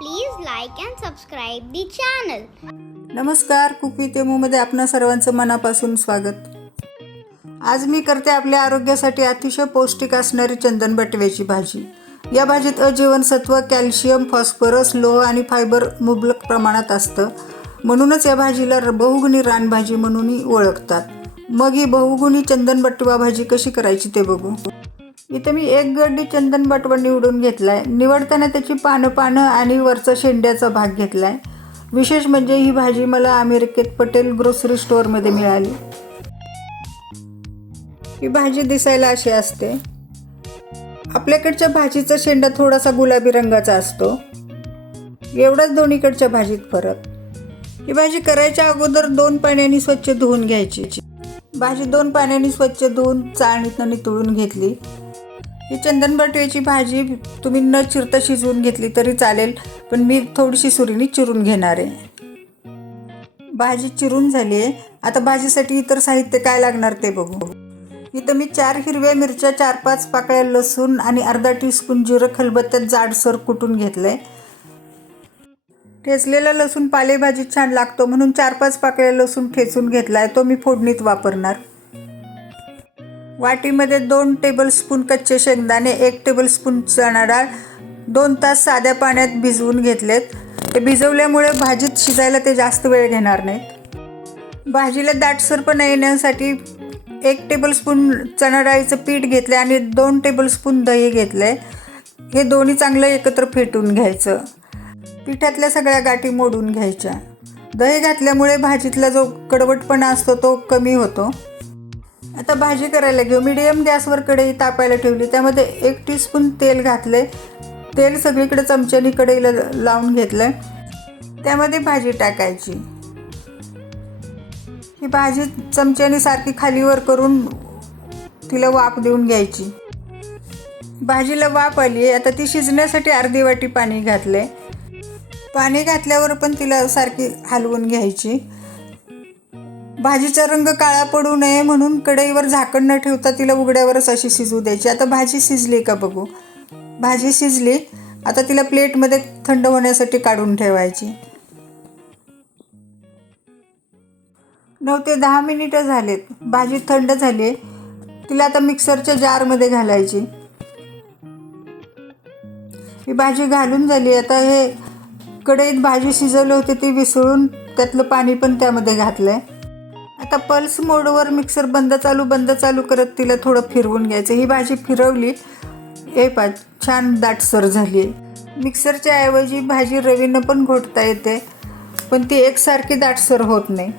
Please like and subscribe the channel नमस्कार कुकी तेमूमध्ये आपणा सर्वांचं मनापासून स्वागत. आज मी करते आपल्या आरोग्यासाठी अतिशय पौष्टिक असणारी चंदन बटव्याची भाजी. या भाजीत अजीवनसत्व कॅल्शियम फॉस्फरस लोह आणि फायबर मुबलक प्रमाणात असतं. म्हणूनच या भाजीला र- बहुगुणी रानभाजी म्हणूनही ओळखतात. मग ही बहुगुणी चंदन बटवा भाजी कशी करायची ते बघू. इथं मी एक गड्डी चंदन बटवा निवडून घेतला आहे निवडताना त्याची पानं पानं आणि वरचा शेंड्याचा भाग घेतला आहे विशेष म्हणजे ही भाजी मला अमेरिकेत पटेल ग्रोसरी स्टोअरमध्ये मिळाली. ही भाजी दिसायला अशी असते. आपल्याकडच्या भाजीचा शेंडा थोडासा गुलाबी रंगाचा असतो. एवढाच दोन्हीकडच्या भाजीत फरक. ही भाजी करायच्या अगोदर दोन पाण्याने स्वच्छ धुवून घ्यायची. भाजी दोन पाण्याने स्वच्छ धुवून चाळणीतनं नितळून घेतली. ही चंदन बटव्याची भाजी तुम्ही न चिरता शिजवून घेतली तरी चालेल पण मी थोडीशी सुरीने चिरून घेणार आहे. भाजी चिरून झाली आहे. आता भाजीसाठी इतर साहित्य काय लागणार ते बघू. इथं मी चार हिरव्या मिरच्या चार पाच पाकळ्या लसूण आणि अर्धा टीस्पून जिरं खलबत्त्यात जाडसर कुटून घेतलंय. ठेचलेला लसूण पालेभाजीत छान लागतो म्हणून चार पाच पाकळ्या लसूण ठेचून आहे तो मी फोडणीत वापरणार. वाटीमध्ये दोन टेबलस्पून कच्चे शेंगदाणे एक टेबलस्पून चणा डाळ दोन तास साध्या पाण्यात भिजवून घेतलेत. ते भिजवल्यामुळे भाजीत शिजायला ते जास्त वेळ घेणार नाहीत. भाजीला दाटसरपणा येण्यासाठी एक टेबलस्पून चणा डाळीचं पीठ घेतलं आणि दोन टेबलस्पून दही घेतलं हे दोन्ही चांगलं एकत्र फेटून घ्यायचं. पिठातल्या सगळ्या गाठी मोडून घ्यायच्या. दही घातल्यामुळे भाजीतला जो कडवटपणा असतो तो कमी होतो. आता भाजी करायला घेऊ. मिडियम गॅसवर कढई तापायला ठेवली. त्यामध्ये एक टीस्पून तेल घातले तेल सगळीकडे चमच्यानी कढईला लावून घेतलं त्यामध्ये भाजी टाकायची. ही भाजी चमच्याने सारखी खालीवर करून तिला वाफ देऊन घ्यायची. भाजीला वाफ आली आहे आता ती शिजण्यासाठी अर्धी वाटी पाणी घातले पाणी घातल्यावर पण तिला सारखी हलवून घ्यायची. भाजीचा रंग काळा पडू नये म्हणून कढईवर झाकण न ठेवता तिला उघड्यावरच अशी शिजू द्यायची. आता भाजी शिजली का बघू? भाजी शिजली आता तिला प्लेटमध्ये थंड होण्यासाठी काढून ठेवायची. नऊ ते दहा मिनिटं झालेत. भाजी थंड झाली आहे. तिला आता मिक्सरच्या जारमध्ये घालायची. ही भाजी घालून झाली. आता हे कढईत भाजी शिजवली होती ती विसळून त्यातलं पाणी पण त्यामध्ये घातलं आहे आता पल्स मोडवर मिक्सर बंद चालू बंद चालू करत तिला थोडं फिरवून घ्यायचं. ही भाजी फिरवली. हे पा छान दाटसर झाली. मिक्सरच्या ऐवजी भाजी रवीनं पण घोटता येते पण ती एकसारखी दाटसर होत नाही.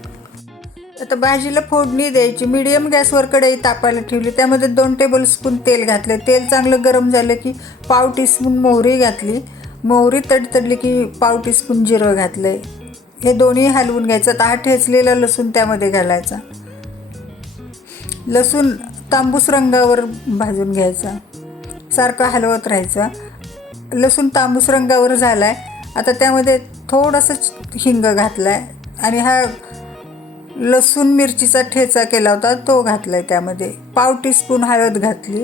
आता भाजीला फोडणी द्यायची. मीडियम गॅसवर कढई तापायला ठेवली. त्यामध्ये दोन टेबलस्पून तेल घातलं. तेल चांगलं गरम झालं की पाव टीस्पून मोहरी घातली. मोहरी तडतडली की पाव टीस्पून जिरं घातलं हे दोन्ही हलवून घ्यायचं. आता हा ठेचलेला लसूण त्यामध्ये घालायचा. लसूण तांबूस रंगावर भाजून घ्यायचा. सारखं हलवत राहायचं. लसूण तांबूस रंगावर झाला आहे आता त्यामध्ये थोडंसं हिंग घातला आहे आणि हा लसूण मिरचीचा ठेचा केला होता तो घातला आहे त्यामध्ये. पाव टीस्पून हळद घातली.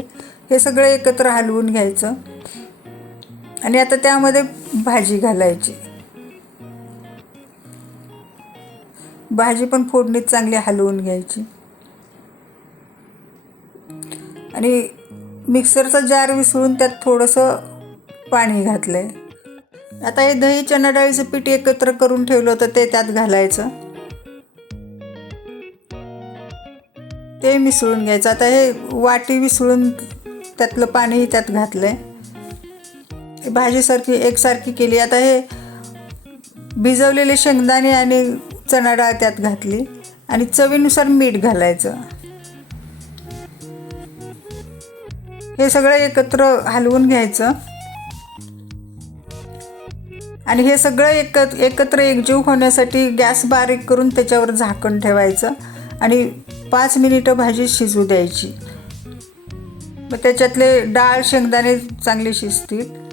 हे सगळं एकत्र हलवून घ्यायचं. आणि आता त्यामध्ये भाजी घालायची. भाजी पण फोडणीत चांगली हलवून घ्यायची. आणि मिक्सरचा जार विसळून त्यात थोडंसं पाणी घातलं आहे आता हे दही चणा डाळीचं पीठ एकत्र करून ठेवलं होतं ते त्यात घालायचं. ते मिसळून घ्यायचं. आता हे वाटी विसळून त्यातलं पाणीही त्यात घातलं आहे भाजीसारखी एकसारखी केली. आता हे भिजवलेले शेंगदाणे आणि चणा डाळ त्यात घातली आणि चवीनुसार मीठ घालायचं. हे सगळं एकत्र हलवून घ्यायचं. आणि हे सगळं एक एकत्र एकजीव होण्यासाठी गॅस बारीक करून त्याच्यावर झाकण ठेवायचं आणि पाच मिनिटं भाजी शिजू द्यायची. मग त्याच्यातले डाळ शेंगदाणे चांगले शिजतील.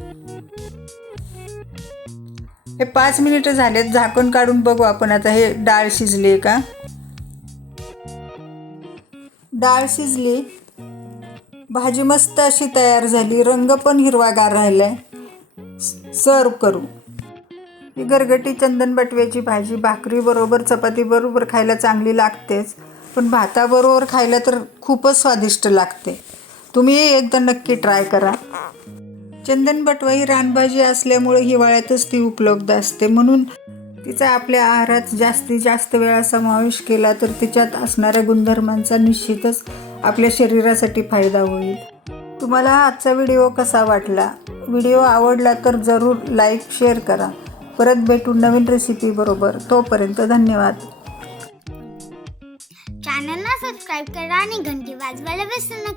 हे पाच मिनिटं झालेत झाकण काढून बघू आपण. आता हे डाळ शिजली आहे का? डाळ शिजली. भाजी मस्त अशी तयार झाली. रंग पण हिरवागार राहिला आहे सर्व करू. ही गरगटी चंदन बटव्याची भाजी भाकरीबरोबर चपातीबरोबर खायला चांगली लागतेच. पण भाताबरोबर खायला तर खूपच स्वादिष्ट लागते. तुम्ही एकदा नक्की ट्राय करा. चंदन बटवा ही रानभाजी असल्यामुळे हिवाळ्यातच ती उपलब्ध असते. म्हणून तिचा आपल्या आहारात जास्तीत जास्त वेळा समावेश केला तर तिच्यात असणाऱ्या गुणधर्मांचा निश्चितच आपल्या शरीरासाठी फायदा होईल. तुम्हाला आजचा व्हिडिओ कसा वाटला? व्हिडिओ आवडला तर जरूर लाईक शेअर करा. परत भेटू नवीन रेसिपीबरोबर तोपर्यंत धन्यवाद. चॅनलला सबस्क्राईब करा आणि घंटी वाजवायला विसरू नका.